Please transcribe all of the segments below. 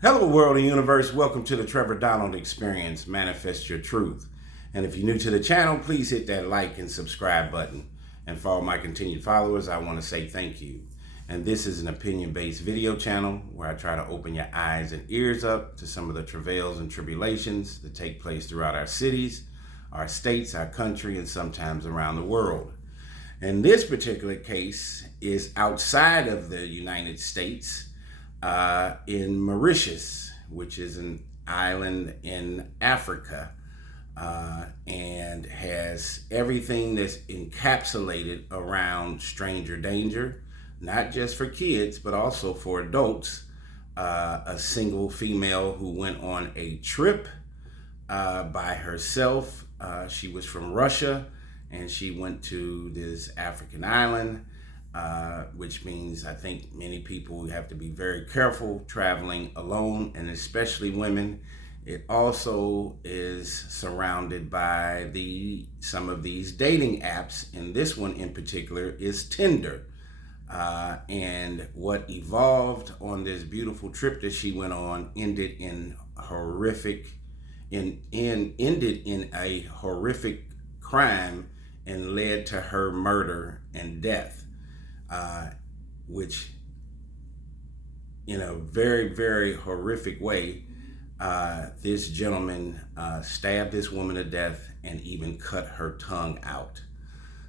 Hello, world and universe. Welcome to the Trevor Donald Experience. Manifest your truth. And if you're new to the channel, please hit that like and subscribe button. And for all my continued followers, I want to say thank you. And this is an opinion-based video channel where I try to open your eyes and ears up to some of the travails and tribulations that take place throughout our cities, our states, our country, and sometimes around the world. And this particular case is outside of the United States. In Mauritius, which is an island in Africa, and has everything that's encapsulated around stranger danger, not just for kids, but also for adults. A single female who went on a trip by herself. She was from Russia, and she went to this African island. Which means I think many people have to be very careful traveling alone, and especially women. It also is surrounded by some of these dating apps, and this one in particular is Tinder. And what evolved on this beautiful trip that she went on ended in a horrific crime and led to her murder and death. Which in a very, very horrific way, this gentleman stabbed this woman to death and even cut her tongue out.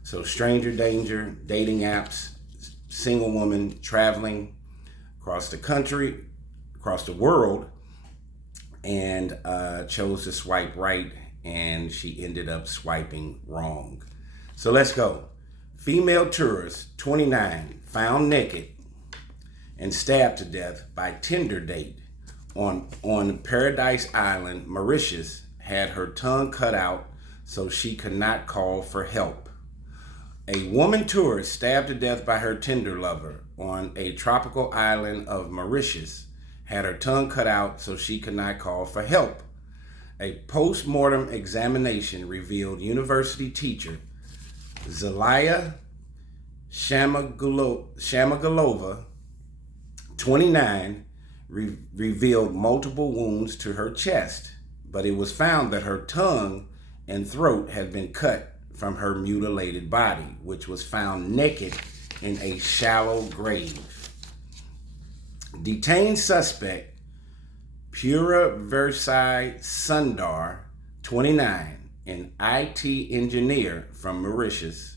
So stranger danger, dating apps, single woman traveling across the country, across the world, and chose to swipe right, and she ended up swiping wrong. So let's go. Female tourist, 29, found naked and stabbed to death by Tinder date on Paradise Island, Mauritius, had her tongue cut out so she could not call for help. A woman tourist stabbed to death by her Tinder lover on a tropical island of Mauritius had her tongue cut out so she could not call for help. A post-mortem examination revealed university teacher Zelaya Shamagalova, 29, revealed multiple wounds to her chest, but it was found that her tongue and throat had been cut from her mutilated body, which was found naked in a shallow grave. Detained suspect Pura Versailles Sundar, 29, an IT engineer from Mauritius,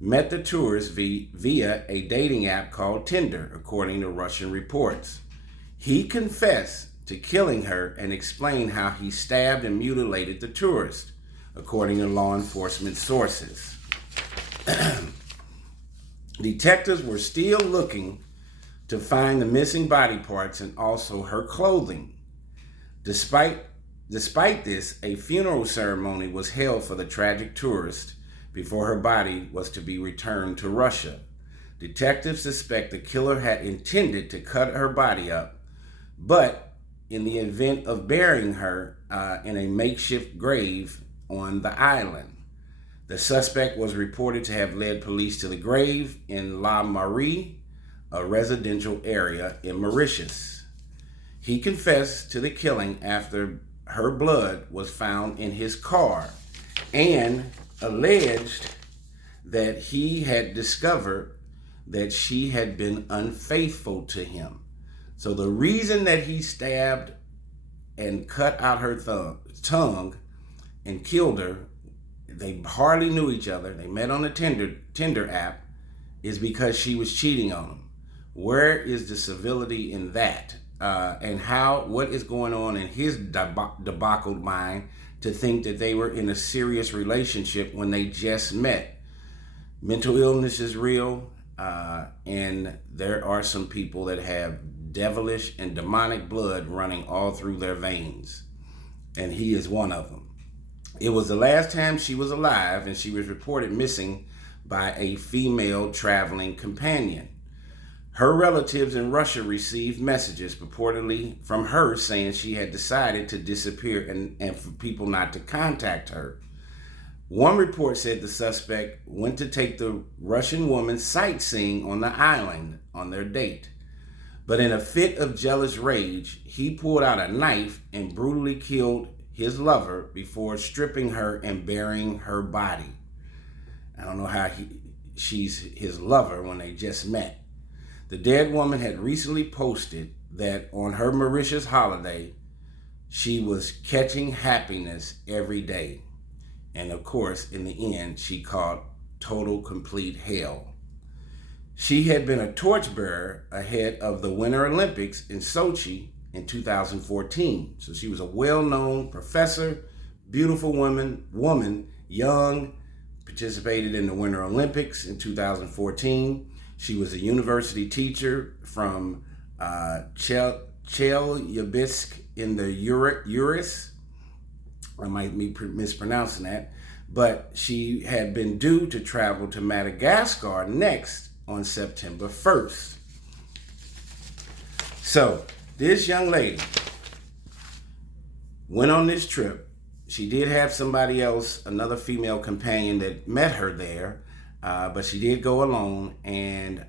met the tourist via a dating app called Tinder, according to Russian reports. He confessed to killing her and explained how he stabbed and mutilated the tourist, according to law enforcement sources. Detectives were still looking to find the missing body parts and also her clothing. Despite this, a funeral ceremony was held for the tragic tourist before her body was to be returned to Russia. Detectives suspect the killer had intended to cut her body up, but in the event of burying her in a makeshift grave on the island. The suspect was reported to have led police to the grave in La Marie, a residential area in Mauritius. He confessed to the killing after her blood was found in his car and alleged that he had discovered that she had been unfaithful to him. So the reason that he stabbed and cut out her tongue and killed her, they hardly knew each other, they met on the Tinder app, is because she was cheating on him. Where is the civility in that? And what is going on in his debauched mind to think that they were in a serious relationship when they just met? Mental illness is real, and there are some people that have devilish and demonic blood running all through their veins, and he is one of them. It was the last time she was alive, and she was reported missing by a female traveling companion. Her relatives in Russia received messages purportedly from her saying she had decided to disappear and for people not to contact her. One report said the suspect went to take the Russian woman sightseeing on the island on their date. But in a fit of jealous rage, he pulled out a knife and brutally killed his lover before stripping her and burying her body. I don't know how she's his lover when they just met. The dead woman had recently posted that on her Mauritius holiday, she was catching happiness every day. And of course, in the end, she caught total, complete hell. She had been a torchbearer ahead of the Winter Olympics in Sochi in 2014. So she was a well-known professor, beautiful woman, young, participated in the Winter Olympics in 2014. She was a university teacher from Chelyabinsk in the Urus. I might be mispronouncing that. But she had been due to travel to Madagascar next on September 1st. So this young lady went on this trip. She did have somebody else, another female companion that met her there, but she did go alone, and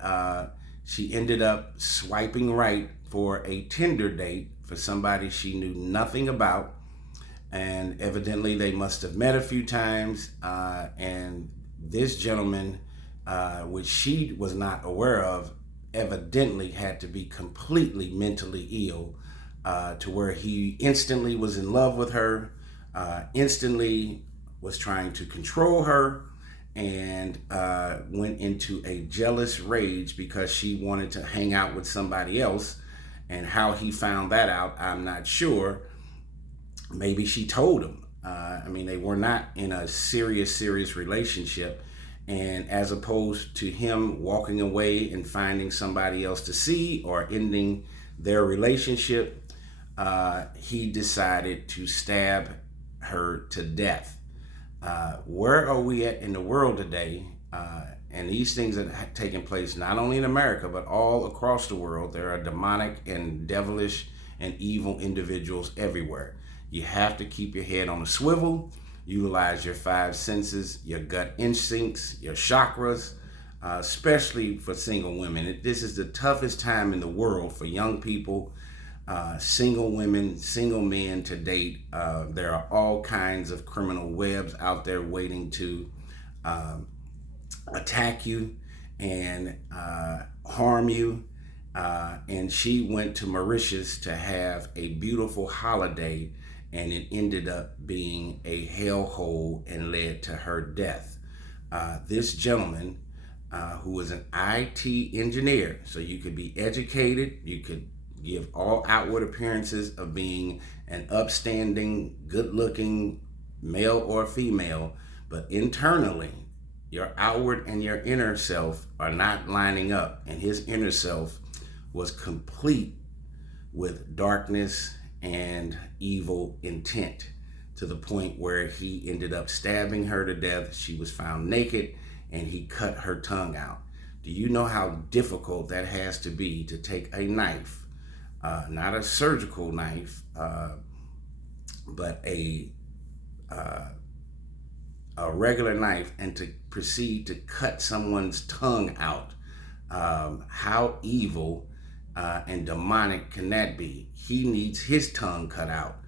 she ended up swiping right for a Tinder date for somebody she knew nothing about. And evidently they must have met a few times, and this gentleman, which she was not aware of, evidently had to be completely mentally ill, to where he instantly was in love with her, instantly was trying to control her, and went into a jealous rage because she wanted to hang out with somebody else. And how he found that out, I'm not sure. Maybe she told him. They were not in a serious relationship. And as opposed to him walking away and finding somebody else to see or ending their relationship, he decided to stab her to death. Where are we at in the world today? And these things are taking place not only in America, but all across the world. There are demonic and devilish and evil individuals everywhere. You have to keep your head on a swivel, utilize your five senses, your gut instincts, your chakras, especially for single women. This is the toughest time in the world for young people, single women, single men to date. There are all kinds of criminal webs out there waiting to attack you and harm you. And she went to Mauritius to have a beautiful holiday, and it ended up being a hellhole and led to her death. This gentleman, who was an IT engineer, so you could be educated, you could give all outward appearances of being an upstanding, good-looking male or female, but internally, your outward and your inner self are not lining up, and his inner self was complete with darkness and evil intent, to the point where he ended up stabbing her to death. She was found naked, and he cut her tongue out. Do you know how difficult that has to be to take a knife, not a surgical knife, but a regular knife, and to proceed to cut someone's tongue out? How evil and demonic can that be? He needs his tongue cut out.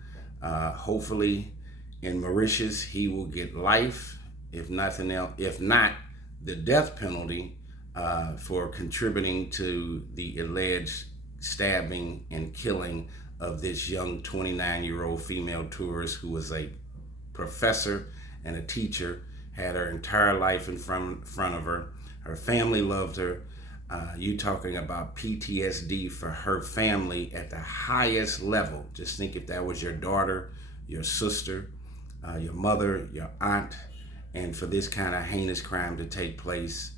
Hopefully in Mauritius he will get life, if nothing else, if not the death penalty, for contributing to the alleged stabbing and killing of this young 29-year-old female tourist who was a professor and a teacher, had her entire life in front of her. Her family loved her. You talking about PTSD for her family at the highest level. Just think if that was your daughter, your sister, your mother, your aunt, and for this kind of heinous crime to take place,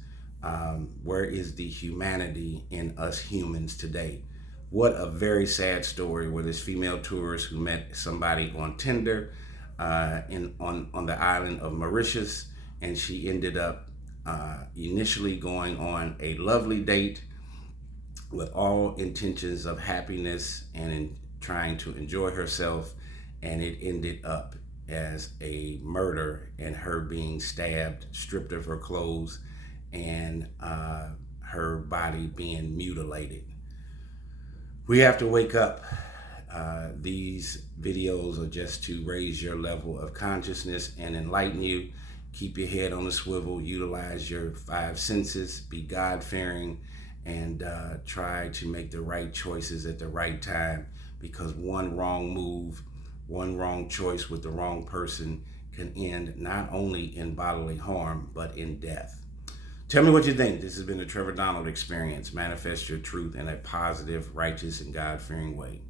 where is the humanity in us humans today? What a very sad story, where this female tourist who met somebody on Tinder on the island of Mauritius, and she ended up initially going on a lovely date with all intentions of happiness and in trying to enjoy herself, and it ended up as a murder, and her being stabbed, stripped of her clothes, and her body being mutilated. We have to wake up. These videos are just to raise your level of consciousness and enlighten you. Keep your head on the swivel, utilize your five senses, be God-fearing, and try to make the right choices at the right time, because one wrong move, one wrong choice with the wrong person can end not only in bodily harm, but in death. Tell me what you think. This has been the Trevor Donald Experience. Manifest your truth in a positive, righteous, and God-fearing way.